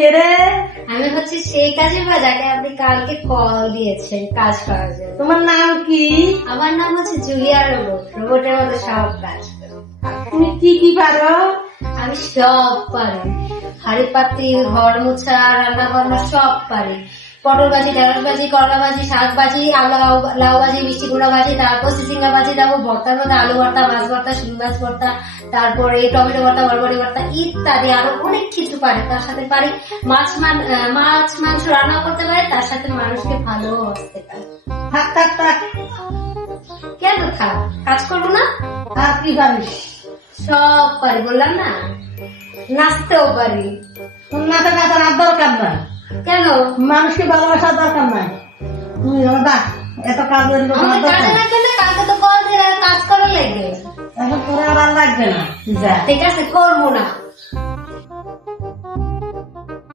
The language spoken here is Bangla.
কে রে? আমি হচ্ছে সেই কাজের বা যাকে আপনি কালকে কল দিয়েছেন কাজ করার জন্য। তোমার নাম কি? আমার নাম হচ্ছে জুলিয়া রোবট। রোবটের মধ্যে সব কাজ করি। তুমি কি কি পারো? আমি সব পারি, হাড়ি পাতি, ঘর মোছা, রান্না বান্না সব পারি। পটল ভাজি, ঢেঁড়স ভাজি, করলা ভাজি, শাক ভাজি, লাউ ভাজি, মিষ্টি কুমড়া ভাজি, তারপর চিচিঙ্গা ভাজি দেবো, ভর্তার মধ্যে আলু ভর্তা, মাছ ভর্তা, শিং মাছ ভর্তা, তারপরে টমেটো ভর্তা, বরবটি ভর্তা ইত্যাদি আরো অনেক কিছু পারি। তার সাথে পারি মাছ মাংস রান্না করতে পারি, তার সাথে মানুষকে ভালোবাসতে পারি। থাক থাক থাক, কেন থাক, কাজ করবো না? আর কি পারিস? সব পারি, বললাম না। নাচতেও পারি। তোর নাতে নাচার আর দরকার নাই, কেন? মানুষকে ভালোবাসার দরকার নাই। তুমি ডাক, এত কাজের লোক আমার আমাকে দরকার কাজে নাই। লাগবে না, কালকে তো কল দিয়ে কাজ করা লাগবে। এখন তোরা আর লাগবে না, যা। ঠিক আছে, করবো না।